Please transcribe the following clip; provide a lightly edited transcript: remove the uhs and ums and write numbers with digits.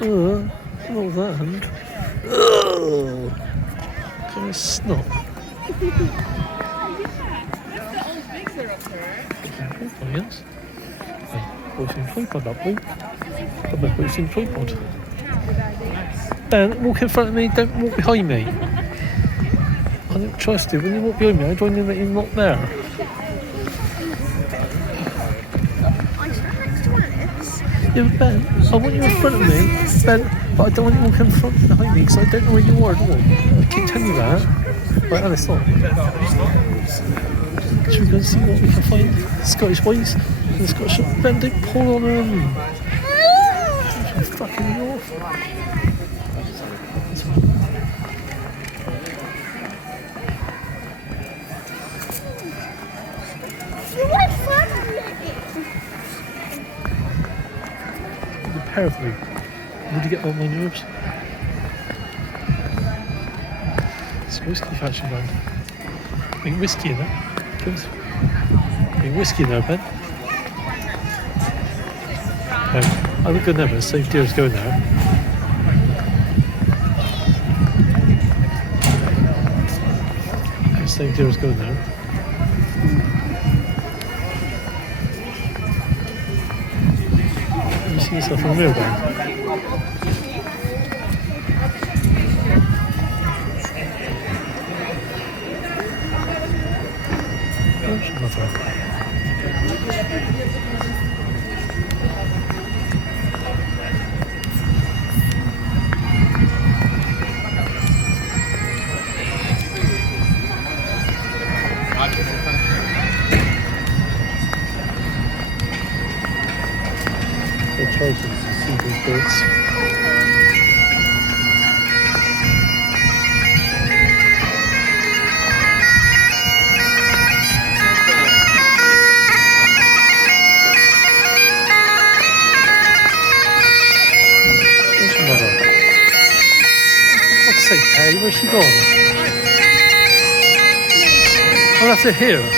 Not that. Ugh. Kind of snot. Oh, yes. Hoisting tripod up, please. Got my hoisting tripod. Dan, walk in front of me, don't walk behind me. I don't trust you. When you walk behind me, I join in that you're not there. I stand next to one of this. Yeah, but Ben, I want you in front of me, Ben, but I don't want you walking in front behind me because I don't know where you are at all. I keep telling you that. Right, Alice, stop. Should we go and see what we can find? Scottish ways and the Scottish. Ben, don't pull on them. I'm fucking you off. The pair of you. Really get on my nerves. It's whiskey fashion, man. Big whiskey in there. Big whiskey in there, Ben. I would go there, but safe deer's going there. Safe deer's going there. You see yourself in the mirror, Ben? So close to see these birds. Where's your mother? For God's sake, Harry, where's she gone? I'll have to hear her.